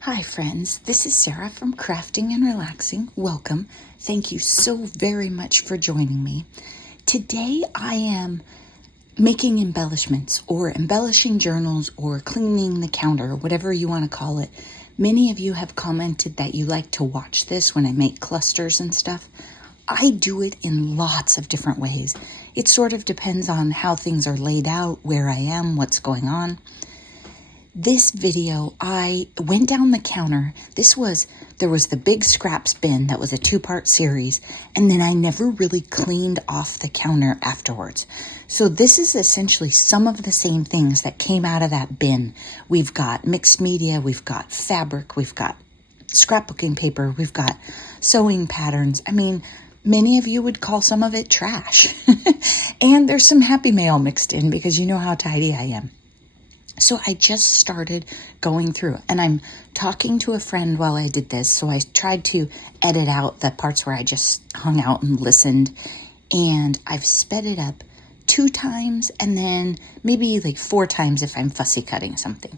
Hi friends, this is Sarah from Crafting and Relaxing. Welcome. Thank you so very much for joining me. Today I am making embellishments or embellishing journals or cleaning the counter, whatever you want to call it. Many of you have commented that you like to watch this when I make clusters and stuff. I do it in lots of different ways. It sort of depends on how things are laid out, where I am, what's going on. This video, I went down the counter. There was the big scraps bin that was a 2-part series, and then I never really cleaned off the counter afterwards. So this is essentially some of the same things that came out of that bin. We've got mixed media, we've got fabric, we've got scrapbooking paper, we've got sewing patterns. I mean, many of you would call some of it trash. And there's some happy mail mixed in because you know how tidy I am. So I just started going through, and I'm talking to a friend while I did this. So I tried to edit out the parts where I just hung out and listened, and I've sped it up 2 times and then maybe like 4 times if I'm fussy cutting something.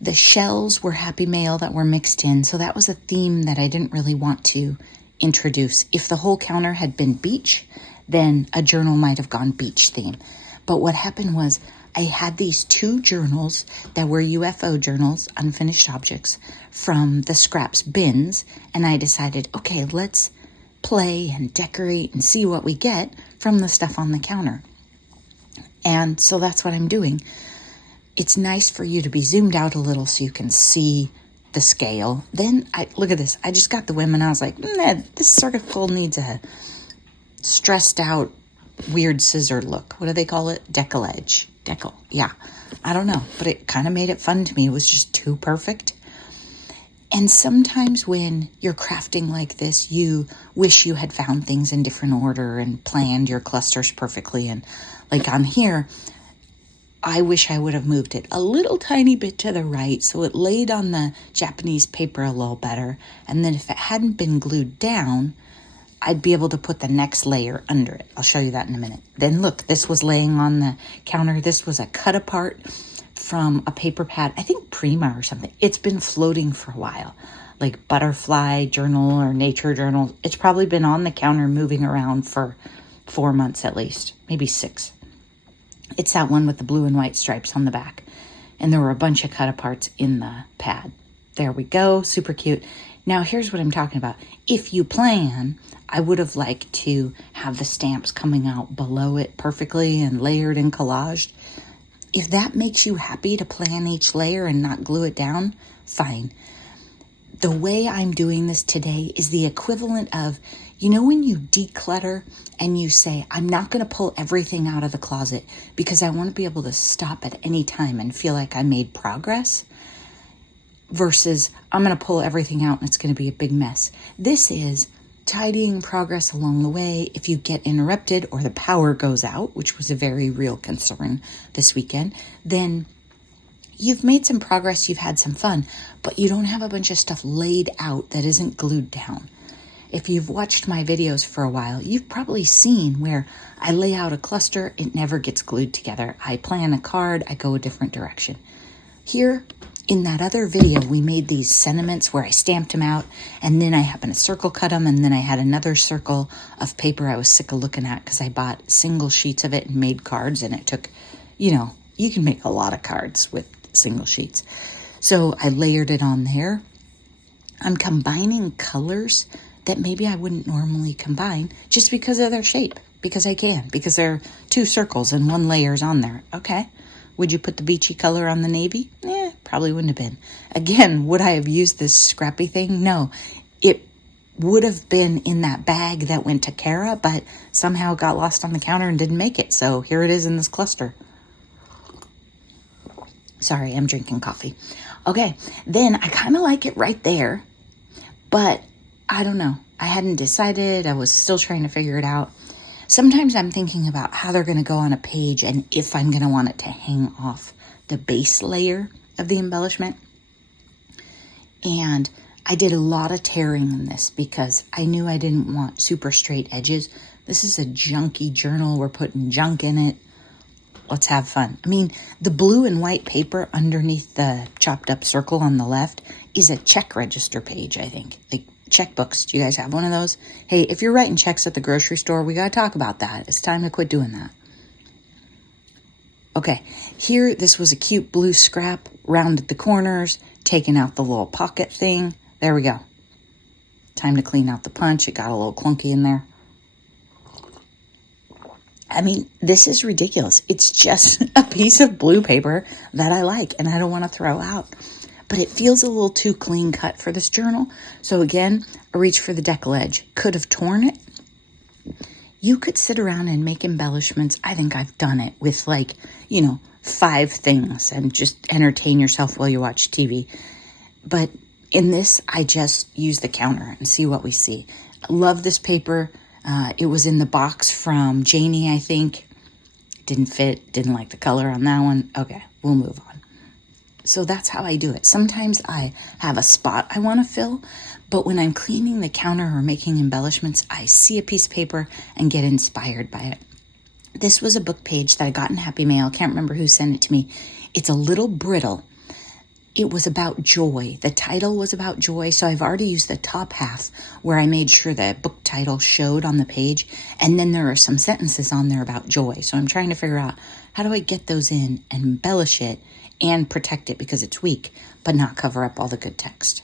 The shells were happy mail that were mixed in. So that was a theme that I didn't really want to introduce. If the whole counter had been beach, then a journal might have gone beach theme. But what happened was I had these 2 journals that were UFO journals, unfinished objects, from the scraps bins, and I decided, okay, let's play and decorate and see what we get from the stuff on the counter. And so that's what I'm doing. It's nice for you to be zoomed out a little so you can see the scale. Then, look at this. I just got the whim and I was like, this circle needs a stressed out, weird scissor look. What do they call it? Decollage. Yeah, I don't know, but it kind of made it fun to me. It was just too perfect. And sometimes when you're crafting like this, you wish you had found things in different order and planned your clusters perfectly. And like on here, I wish I would have moved it a little tiny bit to the right so it laid on the Japanese paper a little better. And then if it hadn't been glued down, I'd be able to put the next layer under it. I'll show you that in a minute. Then look, this was laying on the counter. This was a cut apart from a paper pad, I think Prima or something. It's been floating for a while, like butterfly journal or nature journal. It's probably been on the counter moving around for 4 months at least, maybe 6. It's that one with the blue and white stripes on the back. And there were a bunch of cut aparts in the pad. There we go, super cute. Now here's what I'm talking about. If you plan, I would have liked to have the stamps coming out below it perfectly and layered and collaged. If that makes you happy to plan each layer and not glue it down, fine. The way I'm doing this today is the equivalent of, you know, when you declutter and you say, I'm not going to pull everything out of the closet because I want to be able to stop at any time and feel like I made progress, versus I'm going to pull everything out and it's going to be a big mess. This is tidying progress along the way. If you get interrupted or the power goes out, which was a very real concern this weekend, then you've made some progress, you've had some fun, but you don't have a bunch of stuff laid out that isn't glued down. If you've watched my videos for a while, you've probably seen where I lay out a cluster, it never gets glued together. I plan a card, I go a different direction. Here, in that other video, we made these sentiments where I stamped them out, and then I happened to circle cut them, and then I had another circle of paper I was sick of looking at because I bought single sheets of it and made cards, and it took, you can make a lot of cards with single sheets. So I layered it on there. I'm combining colors that maybe I wouldn't normally combine just because of their shape, because I can, because they're 2 circles and 1 layer's on there. Okay. Would you put the beachy color on the navy? Probably wouldn't have been. Again, would I have used this scrappy thing? No. It would have been in that bag that went to Kara, but somehow got lost on the counter and didn't make it. So here it is in this cluster. Sorry, I'm drinking coffee. Okay, then I kind of like it right there, but I don't know. I hadn't decided. I was still trying to figure it out. Sometimes I'm thinking about how they're going to go on a page and if I'm going to want it to hang off the base layer of the embellishment. And I did a lot of tearing in this because I knew I didn't want super straight edges. This is a junky journal. We're putting junk in it. Let's have fun. I mean, the blue and white paper underneath the chopped up circle on the left is a check register page, I think. Like checkbooks. Do you guys have one of those? Hey, if you're writing checks at the grocery store, we got to talk about that. It's time to quit doing that. Okay, here, this was a cute blue scrap, rounded the corners, taking out the little pocket thing. There we go. Time to clean out the punch. It got a little clunky in there. I mean, this is ridiculous. It's just a piece of blue paper that I like and I don't want to throw out. But it feels a little too clean cut for this journal. So again, I reached for the decal edge. Could have torn it. You could sit around and make embellishments. I think I've done it with 5 things and just entertain yourself while you watch TV. But in this, I just use the counter and see what we see. I love this paper. It was in the box from Janie, I think. Didn't fit. Didn't like the color on that one. Okay, we'll move on. So that's how I do it. Sometimes I have a spot I want to fill, but when I'm cleaning the counter or making embellishments, I see a piece of paper and get inspired by it. This was a book page that I got in Happy Mail. Can't remember who sent it to me. It's a little brittle. It was about joy. The title was about joy, so I've already used the top half where I made sure the book title showed on the page, and then there are some sentences on there about joy. So I'm trying to figure out, how do I get those in and embellish it and protect it because it's weak, but not cover up all the good text.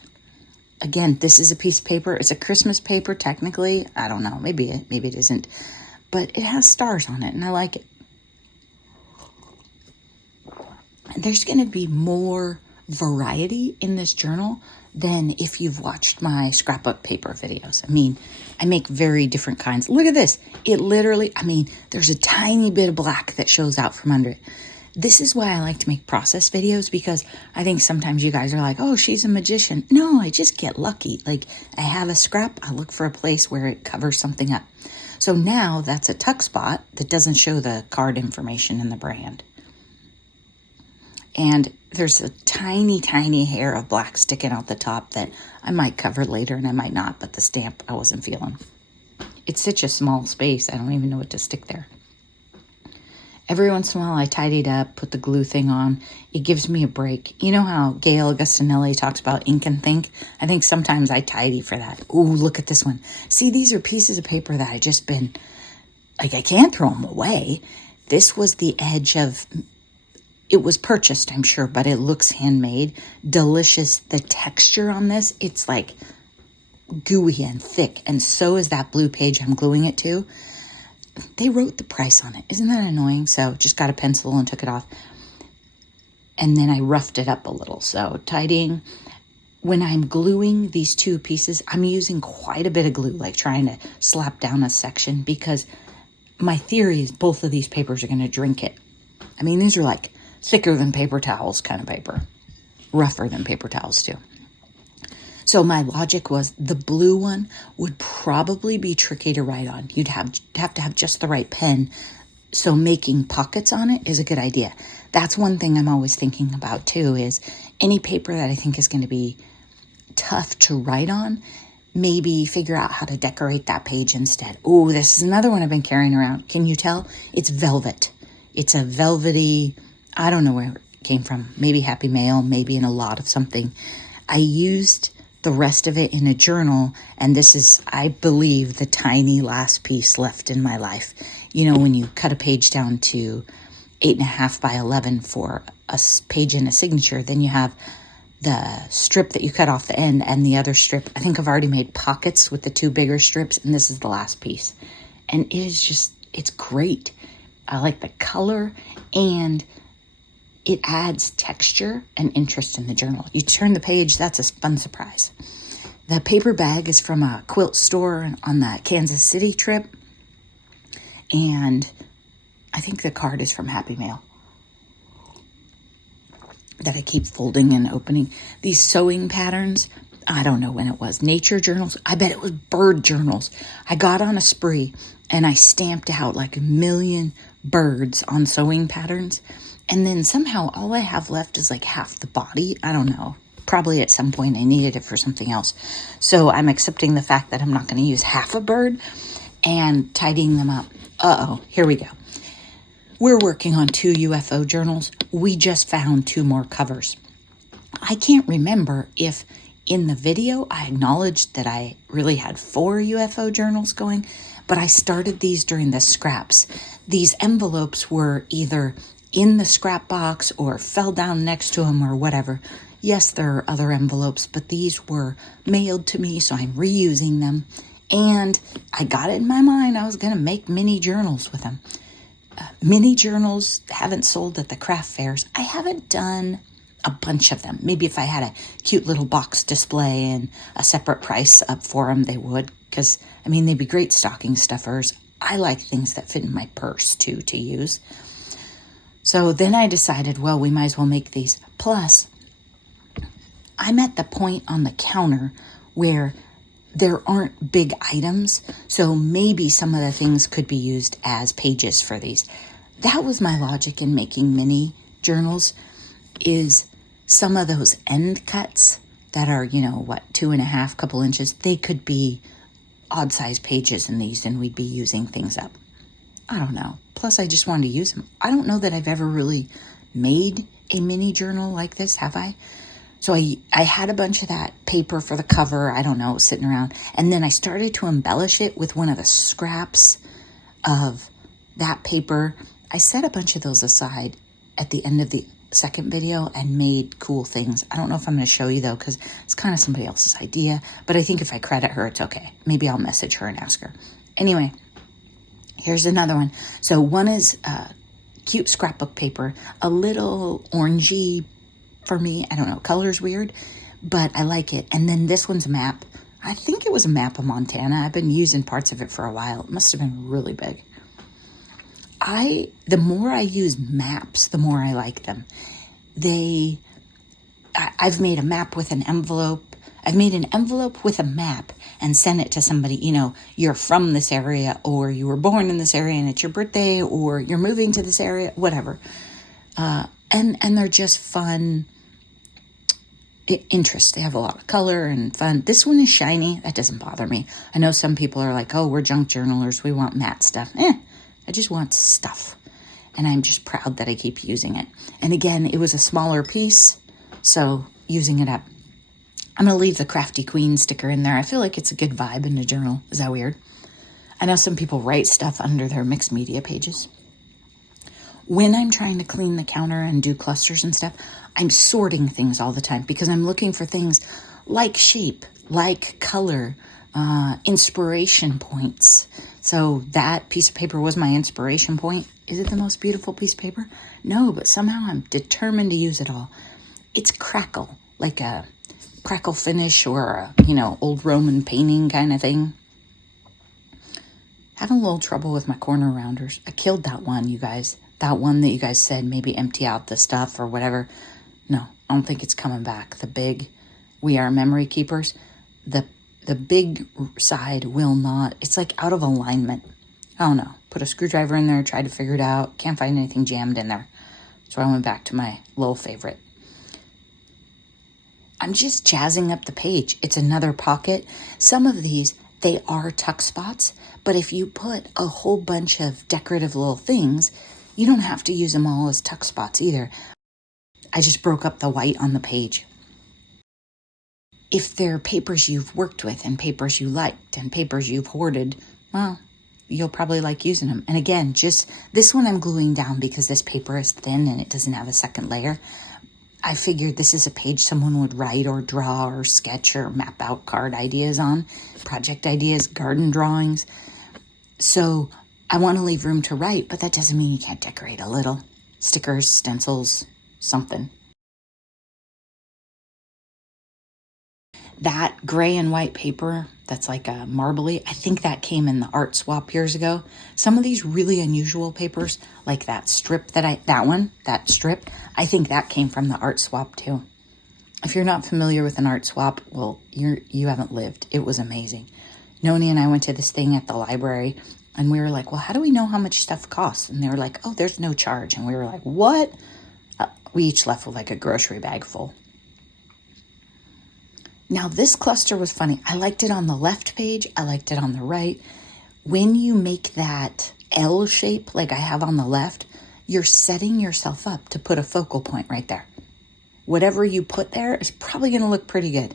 Again, this is a piece of paper. It's a Christmas paper, technically. I don't know. Maybe it isn't. But it has stars on it, and I like it. And there's going to be more variety in this journal than if you've watched my scrapbook paper videos. I mean, I make very different kinds. Look at this. It literally, there's a tiny bit of black that shows out from under it. This is why I like to make process videos, because I think sometimes you guys are like, oh, she's a magician. No, I just get lucky. Like, I have a scrap, I look for a place where it covers something up. So now that's a tuck spot that doesn't show the card information and the brand. And there's a tiny, tiny hair of black sticking out the top that I might cover later and I might not, but the stamp I wasn't feeling. It's such a small space, I don't even know what to stick there. Every once in a while, I tidy it up, put the glue thing on. It gives me a break. You know how Gail Augustinelli talks about ink and think? I think sometimes I tidy for that. Ooh, look at this one. See, these are pieces of paper that I just been, I can't throw them away. This was the edge of, it was purchased, I'm sure, but it looks handmade. Delicious. The texture on this, it's like gooey and thick. And so is that blue page I'm gluing it to. They wrote the price on it. Isn't that annoying? So just got a pencil and took it off. And then I roughed it up a little. So tidying. When I'm gluing these two pieces, I'm using quite a bit of glue, like trying to slap down a section, because my theory is both of these papers are going to drink it. These are like thicker than paper towels kind of paper. Rougher than paper towels too. So my logic was the blue one would probably be tricky to write on. You'd have to have just the right pen. So making pockets on it is a good idea. That's one thing I'm always thinking about too, is any paper that I think is going to be tough to write on, maybe figure out how to decorate that page instead. Oh, this is another one I've been carrying around. Can you tell? It's velvet. It's a velvety, I don't know where it came from. Maybe Happy Mail, maybe in a lot of something. I used the rest of it in a journal, and this is, I believe, the tiny last piece left in my life. You know, when you cut a page down to 8.5 by 11 for a page and a signature, then you have the strip that you cut off the end and the other strip. I think I've already made pockets with the two bigger strips, and this is the last piece. And it is just, it's great. I like the color, and it adds texture and interest in the journal. You turn the page, that's a fun surprise. The paper bag is from a quilt store on the Kansas City trip. And I think the card is from Happy Mail that I keep folding and opening. These sewing patterns, I don't know when it was. Nature journals, I bet it was bird journals. I got on a spree and I stamped out like 1 million birds on sewing patterns. And then somehow all I have left is like half the body. I don't know. Probably at some point I needed it for something else. So I'm accepting the fact that I'm not going to use half a bird and tidying them up. Uh-oh, here we go. we're working on 2 UFO journals. We just found 2 more covers. I can't remember if in the video I acknowledged that I really had 4 UFO journals going, but I started these during the scraps. These envelopes were either in the scrap box or fell down next to them or whatever. Yes, there are other envelopes, but these were mailed to me, so I'm reusing them. And I got it in my mind I was going to make mini journals with them. Mini journals haven't sold at the craft fairs. I haven't done a bunch of them. Maybe if I had a cute little box display and a separate price up for them, they would. Because, I mean, they'd be great stocking stuffers. I like things that fit in my purse, too, to use. So then I decided, well, we might as well make these. Plus, I'm at the point on the counter where there aren't big items, so maybe some of the things could be used as pages for these. That was my logic in making mini journals, is some of those end cuts that are, 2.5 couple inches, they could be odd size pages in these and we'd be using things up. I don't know. Plus, I just wanted to use them. I don't know that I've ever really made a mini journal like this, have I? So I had a bunch of that paper for the cover, I don't know, sitting around. And then I started to embellish it with one of the scraps of that paper. I set a bunch of those aside at the end of the second video and made cool things. I don't know if I'm going to show you, though, because it's kind of somebody else's idea. But I think if I credit her, it's okay. Maybe I'll message her and ask her. Anyway, here's another one. So one is cute scrapbook paper, a little orangey for me. I don't know, color's weird, but I like it. And then this one's a map. I think it was a map of Montana. I've been using parts of it for a while. It must have been really big. The more I use maps, the more I like them. I've made a map with an envelope. I've made an envelope with a map and sent it to somebody, you're from this area, or you were born in this area and it's your birthday, or you're moving to this area, whatever. And they're just fun interest. They have a lot of color and fun. This one is shiny. That doesn't bother me. I know some people are like, oh, we're junk journalers. We want matte stuff. I just want stuff. And I'm just proud that I keep using it. And again, it was a smaller piece, so using it up. I'm going to leave the Crafty Queen sticker in there. I feel like it's a good vibe in a journal. Is that weird? I know some people write stuff under their mixed media pages. When I'm trying to clean the counter and do clusters and stuff, I'm sorting things all the time because I'm looking for things like shape, like color, inspiration points. So that piece of paper was my inspiration point. Is it the most beautiful piece of paper? No, but somehow I'm determined to use it all. It's crackle, like a crackle finish or a, old Roman painting kind of thing. Having a little trouble with my corner rounders. I killed that one, you guys. That one that you guys said maybe empty out the stuff or whatever. No, I don't think it's coming back. The big, we are memory keepers. The big side will not. It's like out of alignment. I don't know. Put a screwdriver in there, tried to figure it out. Can't find anything jammed in there. So I went back to my little favorite. I'm just jazzing up the page. It's another pocket. Some of these, they are tuck spots. But if you put a whole bunch of decorative little things, you don't have to use them all as tuck spots either. I just broke up the white on the page. If they're papers you've worked with and papers you liked and papers you've hoarded, well, you'll probably like using them. And again, just this one I'm gluing down because this paper is thin and it doesn't have a second layer. I figured this is a page someone would write or draw or sketch or map out card ideas on, project ideas, garden drawings. So I want to leave room to write, but that doesn't mean you can't decorate a little. Stickers, stencils, something. That gray and white paper that's like a marbly, I think that came in the art swap years ago. Some of these really unusual papers, like that strip that strip, I think that came from the art swap too. If you're not familiar with an art swap, well, you haven't lived. It was amazing. Noni and I went to this thing at the library and we were like, well, how do we know how much stuff costs? And they were like, oh, there's no charge. And we were like, what? We each left with like a grocery bag full. Now, this cluster was funny. I liked it on the left page. I liked it on the right. When you make that L shape, like I have on the left, you're setting yourself up to put a focal point right there. Whatever you put there is probably going to look pretty good.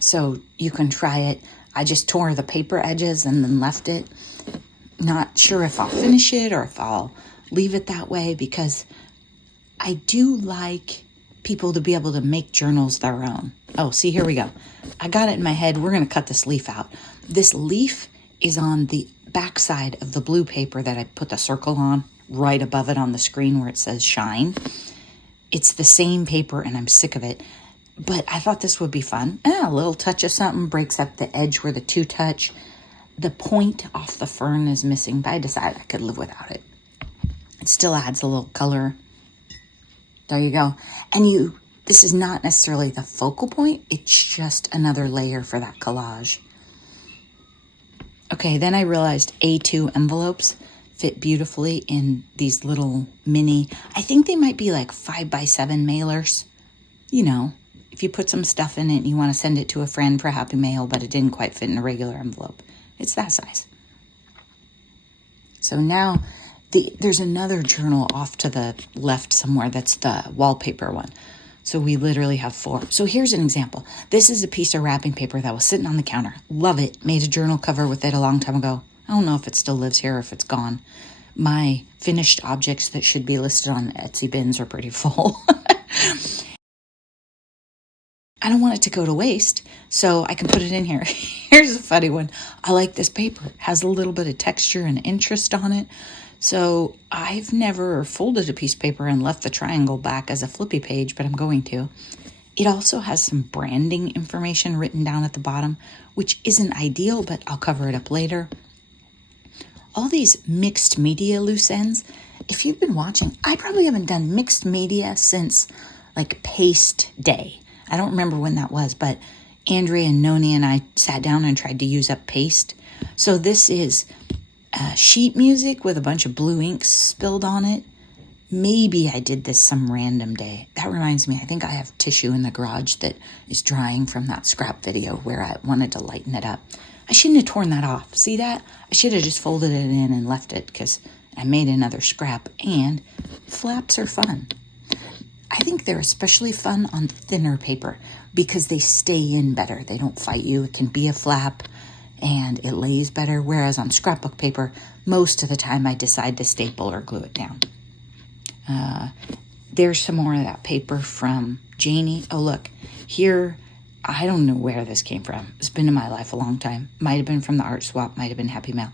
So you can try it. I just tore the paper edges and then left it. Not sure if I'll finish it or if I'll leave it that way, because I do like people to be able to make journals their own. Oh, see, here we go. I got it in my head. We're going to cut this leaf out. This leaf is on the backside of the blue paper that I put the circle on, right above it on the screen where it says shine. It's the same paper and I'm sick of it, but I thought this would be fun. A little touch of something breaks up the edge where the two touch. The point off the fern is missing, but I decided I could live without it. It still adds a little color. There you go. And this is not necessarily the focal point. It's just another layer for that collage. Okay, then I realized A2 envelopes fit beautifully in these little mini, I think they might be like 5x7 mailers. You know, if you put some stuff in it and you want to send it to a friend for Happy Mail, but it didn't quite fit in a regular envelope. It's that size. So now there's another journal off to the left somewhere. That's the wallpaper one. So we literally have 4. So here's an example. This is a piece of wrapping paper that was sitting on the counter. Love it. Made a journal cover with it a long time ago. I don't know if it still lives here or if it's gone. My finished objects that should be listed on Etsy bins are pretty full. I don't want it to go to waste, so I can put it in here. Here's a funny one. I like this paper. It has a little bit of texture and interest on it. So I've never folded a piece of paper and left the triangle back as a flippy page, but I'm going to. It also has some branding information written down at the bottom, which isn't ideal, but I'll cover it up later. All these mixed media loose ends. If you've been watching, I probably haven't done mixed media since like paste day. I don't remember when that was, but Andrea and Noni and I sat down and tried to use up paste. So this is sheet music with a bunch of blue ink spilled on it. Maybe I did this some random day. That reminds me, I think I have tissue in the garage that is drying from that scrap video where I wanted to lighten it up. I shouldn't have torn that off. See that? I should have just folded it in and left it because I made another scrap, and flaps are fun. I think they're especially fun on thinner paper because they stay in better. They don't fight you. It can be a flap and it lays better. Whereas on scrapbook paper, most of the time I decide to staple or glue it down. There's some more of that paper from Janie. Oh, look, here, I don't know where this came from. It's been in my life a long time. Might have been from the art swap, might have been Happy Mail.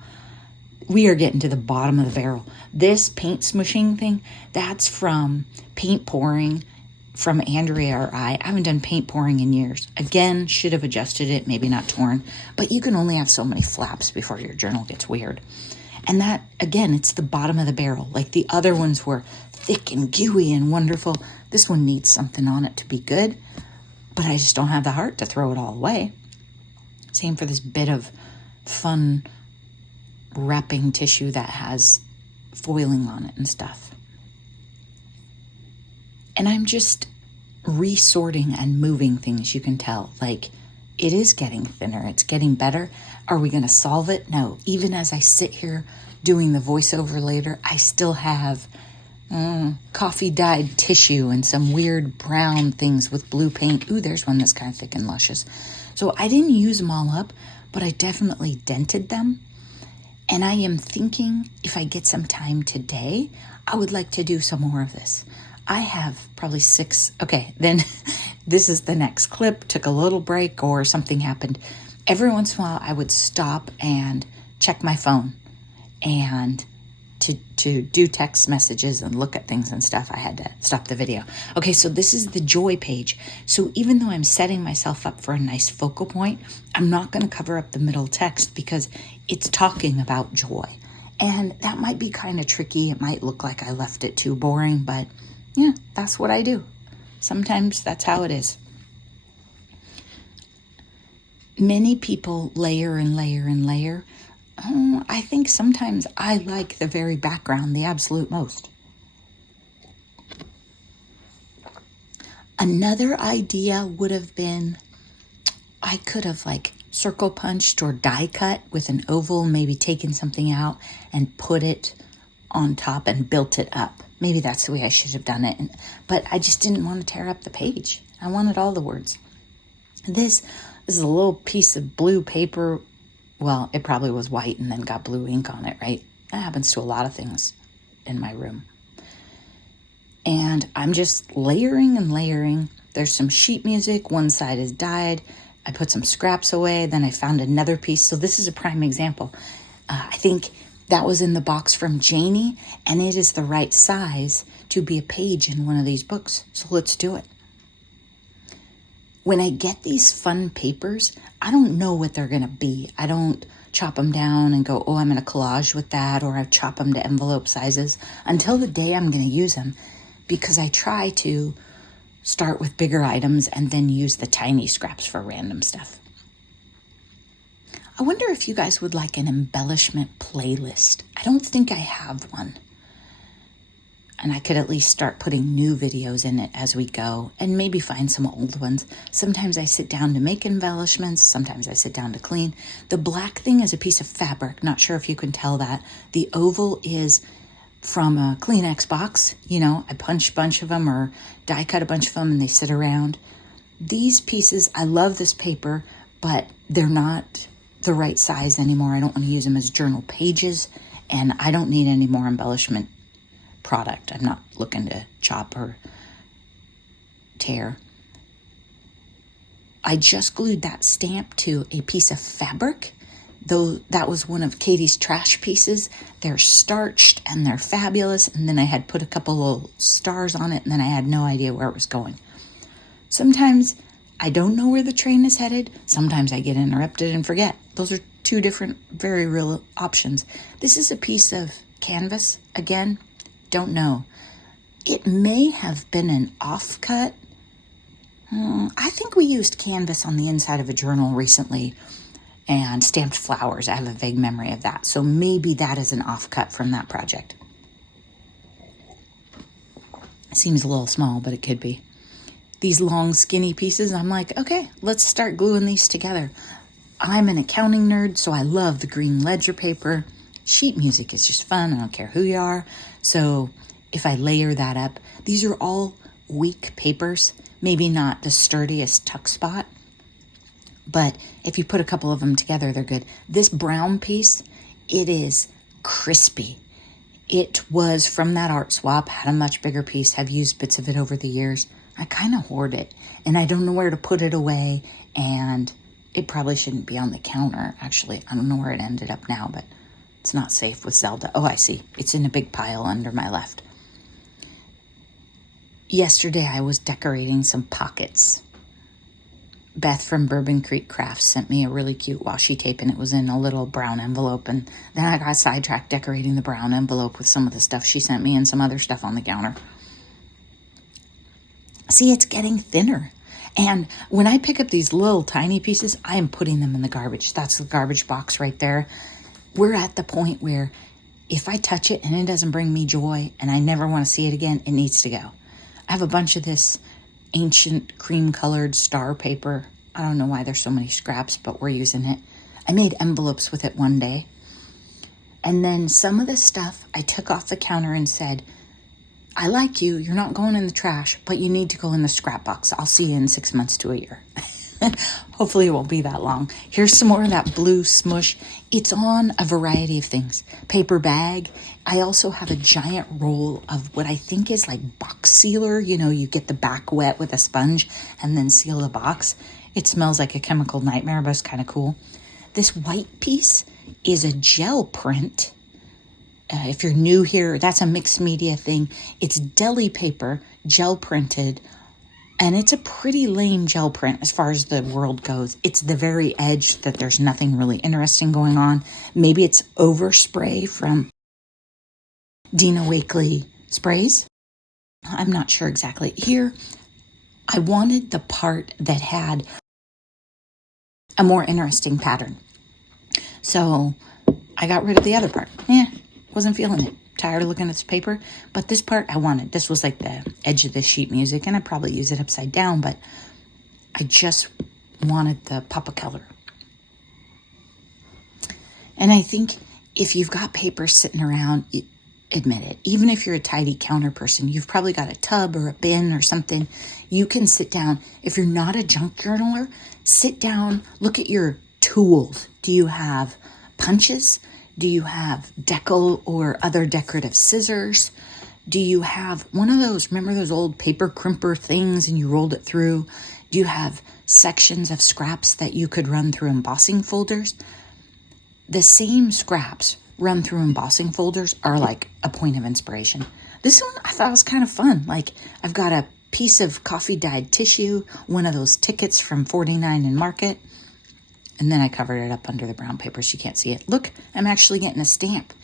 We are getting to the bottom of the barrel. This paint smushing thing, that's from paint pouring from Andrea or I. I haven't done paint pouring in years. Again, should have adjusted it, maybe not torn. But you can only have so many flaps before your journal gets weird. And that, again, it's the bottom of the barrel. Like the other ones were thick and gooey and wonderful. This one needs something on it to be good. But I just don't have the heart to throw it all away. Same for this bit of fun wrapping tissue that has foiling on it and stuff. And I'm just resorting and moving things, you can tell. Like, it is getting thinner. It's getting better. Are we going to solve it? No. Even as I sit here doing the voiceover later, I still have coffee-dyed tissue and some weird brown things with blue paint. Ooh, there's one that's kind of thick and luscious. So I didn't use them all up, but I definitely dented them. And I am thinking if I get some time today, I would like to do some more of this. I have probably 6. Okay, then this is the next clip. Took a little break or something happened. Every once in a while, I would stop and check my phone and to do text messages and look at things and stuff. I had to stop the video. Okay, so this is the joy page. So even though I'm setting myself up for a nice focal point, I'm not going to cover up the middle text because it's talking about joy. And that might be kind of tricky. It might look like I left it too boring, but yeah, that's what I do. Sometimes that's how it is. Many people layer and layer and layer. I think sometimes I like the very background the absolute most. Another idea would have been I could have like circle punched or die cut with an oval, maybe taken something out and put it on top and built it up. Maybe that's the way I should have done it. But I just didn't want to tear up the page. I wanted all the words. This is a little piece of blue paper. Well, it probably was white and then got blue ink on it, right? That happens to a lot of things in my room. And I'm just layering and layering. There's some sheet music. One side is dyed. I put some scraps away. Then I found another piece. So this is a prime example. I think that was in the box from Janie, and it is the right size to be a page in one of these books. So let's do it. When I get these fun papers, I don't know what they're going to be. I don't chop them down and go, oh, I'm going to collage with that, or I chop them to envelope sizes until the day I'm going to use them, because I try to start with bigger items and then use the tiny scraps for random stuff. I wonder if you guys would like an embellishment playlist. I don't think I have one. And I could at least start putting new videos in it as we go and maybe find some old ones. Sometimes I sit down to make embellishments. Sometimes I sit down to clean. The black thing is a piece of fabric. Not sure if you can tell that. The oval is from a Kleenex box. You know, I punch a bunch of them or die cut a bunch of them and they sit around. These pieces, I love this paper, but they're not the right size anymore. I don't want to use them as journal pages, and I don't need any more embellishment product. I'm not looking to chop or tear. I just glued that stamp to a piece of fabric, though that was one of Katie's trash pieces. They're starched and they're fabulous, and then I had put a couple little stars on it, and then I had no idea where it was going. Sometimes I don't know where the train is headed. Sometimes I get interrupted and forget. Those are two different, very real options. This is a piece of canvas. Again, don't know. It may have been an offcut. I think we used canvas on the inside of a journal recently and stamped flowers. I have a vague memory of that. So maybe that is an offcut from that project. Seems a little small, but it could be. These long, skinny pieces, I'm like, okay, let's start gluing these together. I'm an accounting nerd, so I love the green ledger paper. Sheet music is just fun. I don't care who you are. So if I layer that up, these are all weak papers, maybe not the sturdiest tuck spot, but if you put a couple of them together, they're good. This brown piece, it is crispy. It was from that art swap, had a much bigger piece, have used bits of it over the years. I kind of hoard it, and I don't know where to put it away, and it probably shouldn't be on the counter, actually. I don't know where it ended up now, but it's not safe with Zelda. Oh, I see. It's in a big pile under my left. Yesterday, I was decorating some pockets. Beth from Bourbon Creek Crafts sent me a really cute washi tape, and it was in a little brown envelope, and then I got sidetracked decorating the brown envelope with some of the stuff she sent me and some other stuff on the counter. See, it's getting thinner. And when I pick up these little tiny pieces, I am putting them in the garbage. That's the garbage box right there. We're at the point where if I touch it and it doesn't bring me joy and I never want to see it again, it needs to go. I have a bunch of this ancient cream-colored star paper. I don't know why there's so many scraps, but we're using it. I made envelopes with it one day. And then some of the stuff I took off the counter and said, I like you, you're not going in the trash, but you need to go in the scrap box. I'll see you in 6 months to a year. Hopefully it won't be that long. Here's some more of that blue smush. It's on a variety of things. Paper bag. I also have a giant roll of what I think is like box sealer. You know, you get the back wet with a sponge and then seal the box. It smells like a chemical nightmare, but it's kind of cool. This white piece is a gel print. If you're new here, that's a mixed media thing. It's deli paper, gel printed, and it's a pretty lame gel print as far as the world goes. It's the very edge that there's nothing really interesting going on. Maybe it's overspray from Dina Wakley sprays. I'm not sure exactly. Here, I wanted the part that had a more interesting pattern. So I got rid of the other part. Wasn't feeling it. Tired of looking at this paper. But this part I wanted. This was like the edge of the sheet music, and I'd probably use it upside down, but I just wanted the pop of color. And I think if you've got paper sitting around, admit it. Even if you're a tidy counter person, you've probably got a tub or a bin or something. You can sit down. If you're not a junk journaler, sit down, look at your tools. Do you have punches? Do you have decal or other decorative scissors? Do you have one of those, remember those old paper crimper things and you rolled it through? Do you have sections of scraps that you could run through embossing folders? The same scraps run through embossing folders are like a point of inspiration. This one I thought was kind of fun. Like, I've got a piece of coffee dyed tissue, one of those tickets from 49 in Market, and then I covered it up under the brown paper so you can't see it. Look, I'm actually getting a stamp.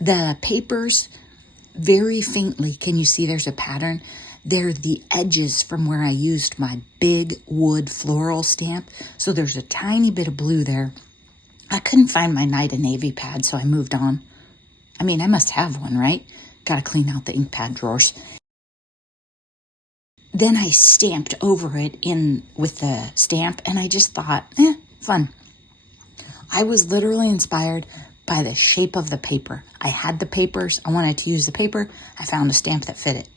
The papers, very faintly, can you see there's a pattern? They're the edges from where I used my big wood floral stamp. So there's a tiny bit of blue there. I couldn't find my Night of Navy pad, so I moved on. I mean, I must have one, right? Got to clean out the ink pad drawers. Then I stamped over it in with the stamp, and I just thought, fun. I was literally inspired by the shape of the paper. I had the papers. I wanted to use the paper. I found a stamp that fit it.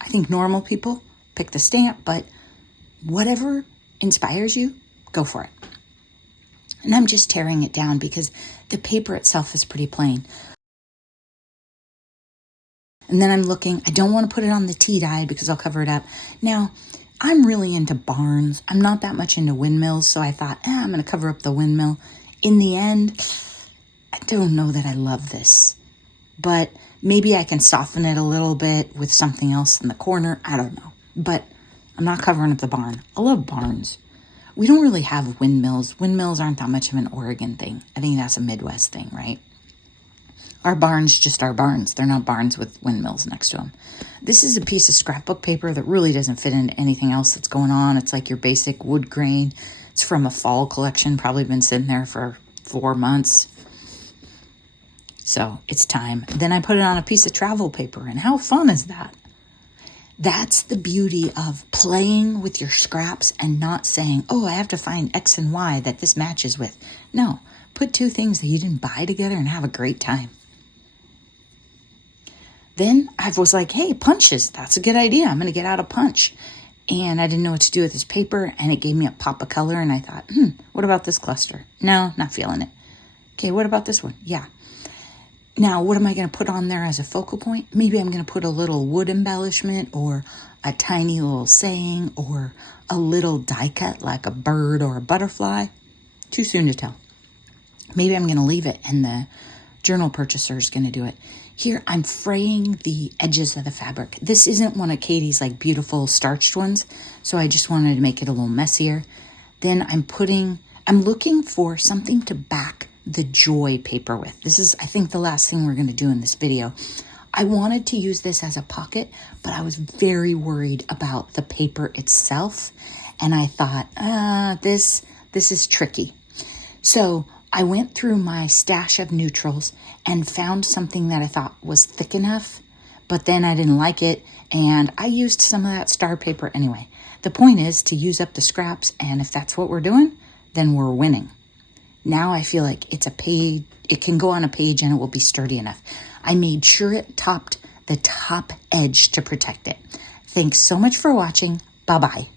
I think normal people pick the stamp, but whatever inspires you, go for it. And I'm just tearing it down because the paper itself is pretty plain. And then I'm looking, I don't want to put it on the tea-dyed because I'll cover it up. Now, I'm really into barns. I'm not that much into windmills, so I thought, I'm going to cover up the windmill. In the end, I don't know that I love this, but maybe I can soften it a little bit with something else in the corner. I don't know, but I'm not covering up the barn. I love barns. We don't really have windmills. Windmills aren't that much of an Oregon thing. I think that's a Midwest thing, right? Our barns just are barns. They're not barns with windmills next to them. This is a piece of scrapbook paper that really doesn't fit into anything else that's going on. It's like your basic wood grain. It's from a fall collection, probably been sitting there for 4 months. So it's time. Then I put it on a piece of travel paper, and how fun is that? That's the beauty of playing with your scraps and not saying, I have to find X and Y that this matches with. No, put two things that you didn't buy together and have a great time. Then I was like, hey, punches, that's a good idea. I'm going to get out a punch. And I didn't know what to do with this paper, and it gave me a pop of color, and I thought, what about this cluster? No, not feeling it. Okay, what about this one? Yeah. Now, what am I going to put on there as a focal point? Maybe I'm going to put a little wood embellishment or a tiny little saying or a little die cut like a bird or a butterfly. Too soon to tell. Maybe I'm going to leave it and the journal purchaser is going to do it. Here, I'm fraying the edges of the fabric. This isn't one of Katie's like beautiful starched ones, so I just wanted to make it a little messier. Then I'm looking for something to back the joy paper with. This is, I think, the last thing we're going to do in this video. I wanted to use this as a pocket, but I was very worried about the paper itself. And I thought, this is tricky. So I went through my stash of neutrals and found something that I thought was thick enough, but then I didn't like it. And I used some of that star paper anyway. The point is to use up the scraps. And if that's what we're doing, then we're winning. Now I feel like it's a page, it can go on a page and it will be sturdy enough. I made sure it topped the top edge to protect it. Thanks so much for watching. Bye-bye.